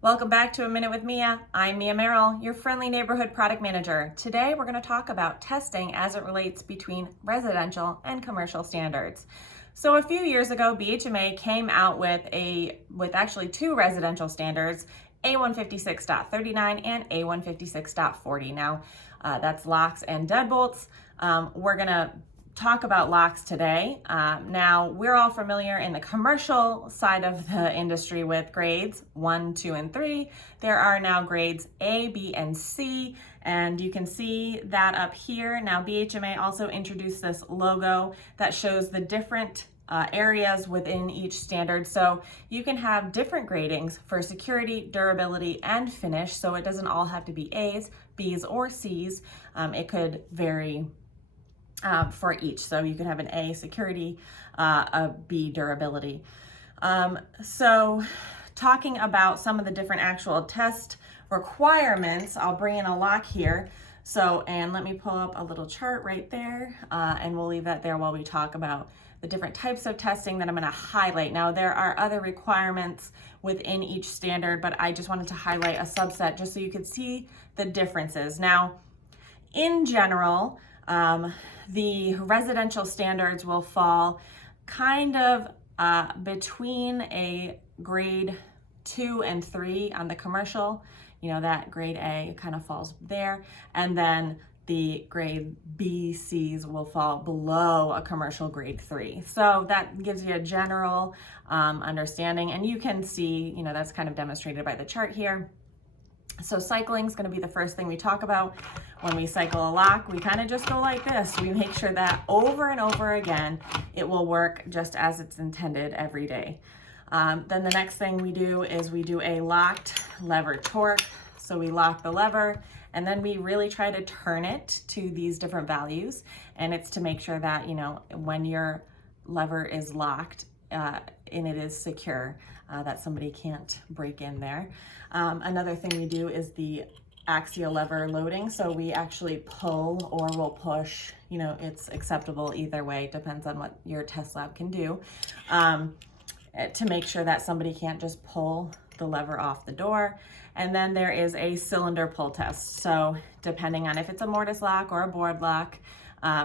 Welcome back to A Minute with Mia. I'm Mia Merrill, your friendly neighborhood product manager. Today we're going to talk about testing as it relates between residential and commercial standards. So a few years ago, BHMA came out with actually two residential standards, A156.39 and A156.40. Now that's locks and deadbolts. We're going to talk about locks today. Now, we're all familiar in the commercial side of the industry with grades 1, 2, and 3. There are now grades A, B, and C, and you can see that up here. Now, BHMA also introduced this logo that shows the different areas within each standard. So you can have different gradings for security, durability, and finish. So it doesn't all have to be A's, B's, or C's. It could vary for each. So you could have an A security, a B durability. So talking about some of the different actual test requirements, I'll bring in a lock here. So, and let me pull up a little chart right there, and we'll leave that there while we talk about the different types of testing that I'm going to highlight. Now, there are other requirements within each standard, but I just wanted to highlight a subset just so you could see the differences. Now, in general, the residential standards will fall kind of between a grade 2 and 3 on the commercial. You know, that grade A kind of falls there. And then the grade B, C's will fall below a commercial grade 3. So that gives you a general understanding. And you can see, you know, that's kind of demonstrated by the chart here. So cycling is going to be the first thing we talk about. When we cycle a lock, we kind of just go like this. We make sure that over and over again, it will work just as it's intended every day. Then the next thing we do is we do a locked lever torque. So we lock the lever and then we really try to turn it to these different values. And it's to make sure that, you know, when your lever is locked, and it is secure, that somebody can't break in there. Another thing we do is the axial lever loading. So we actually pull or we'll push, you know, it's acceptable either way, depends on what your test lab can do, to make sure that somebody can't just pull the lever off the door. And then there is a cylinder pull test. So depending on if it's a mortise lock or a board lock,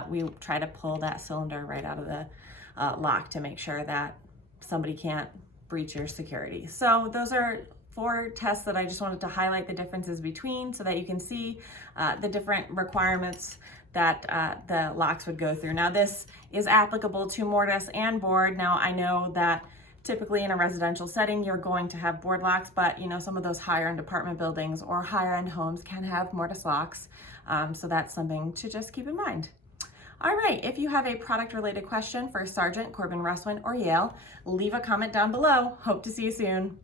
we try to pull that cylinder right out of the lock to make sure that somebody can't breach your security. So those are 4 tests that I just wanted to highlight the differences between so that you can see the different requirements that the locks would go through. Now this is applicable to mortise and board. Now I know that typically in a residential setting you're going to have board locks, but you know, some of those higher end apartment buildings or higher end homes can have mortise locks. So that's something to just keep in mind. All right, if you have a product-related question for Sargent, Corbin, Russwin, or Yale, leave a comment down below. Hope to see you soon.